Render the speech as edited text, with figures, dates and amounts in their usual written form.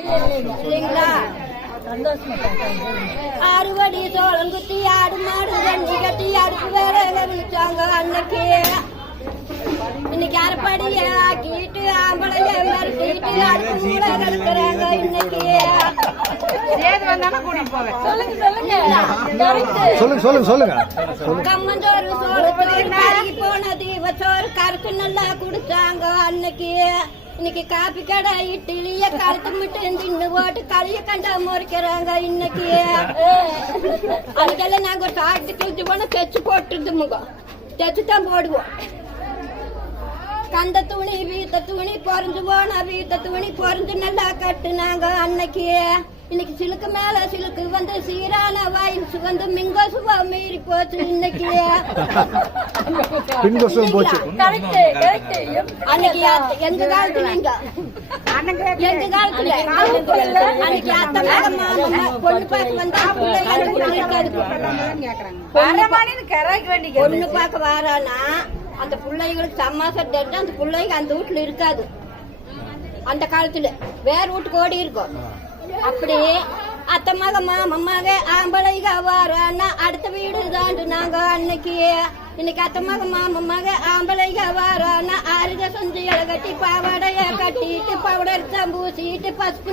இல்லைங்களா? அறுவடி சோளம் குத்தி ஆடு மாடு ரெண்டு கட்டி அடுப்பு வேற விழிச்சாங்க அன்னைக்கு. இன்னைக்கு அரைப்படிய ஆக்கிட்டு ஆம்பளைய மிரட்டிட்டு அடுப்பு மூட கலக்குறாங்க இன்னைக்கு. கம்மஞ்சோறு சோளத்தோறு கருகி போனது சோறு கரைச்சு நல்லா குடிச்சாங்க அன்னைக்கு. இன்னைக்கு காப்பி கடை இட்லிய கழுத்து மட்டும் தின்னு போட்டு களிய கண்டா முறைக்கிறாங்க இன்னைக்கு. அதுக்கெல்லாம் நாங்க ஒரு சாப்பிட்டு கிழிச்சு போனா தைச்சு போட்டுருது முகம் தைச்சுதான் போடுவோம். கந்த துணி வீத்த துணி பொறிஞ்சு போன வீத்த துணி பொறிஞ்சு நல்லா கட்டுனாங்க அன்னைக்கு. இன்னைக்கு சிலுக்கு மேல சிலுக்கு வந்து சீரான வயசு வந்து மிங்கோசுவா மீறி போச்சு இன்னைக்கு. அன்னைக்கு எங்க காலத்துல எங்க காலத்துல அன்னைக்கு அத்தை மாமா பொண்ணு பார்க்க வந்தா பொண்ணு பார்க்க வாரானா அந்த பிள்ளைகளுக்கு சமாசம் தெரிஞ்சு அந்த பிள்ளைங்க அந்த வீட்டுல இருக்காது. அந்த காலத்துல வேற வீட்டுக்கு ஓடி இருக்கும். அப்படி அத்தை மக மாமமாக ஆம்பளைக வாரானா அடுத்த வீடு தாண்டு நாங்க அன்னைக்கு. இன்னைக்கு அத்தை மக மாமமாக ஆம்பளைக வாரானா ஆறுக செஞ்சு கட்டி பாவாடைய கட்டிட்டு பவுடர் பூசிட்டு பசுப்பு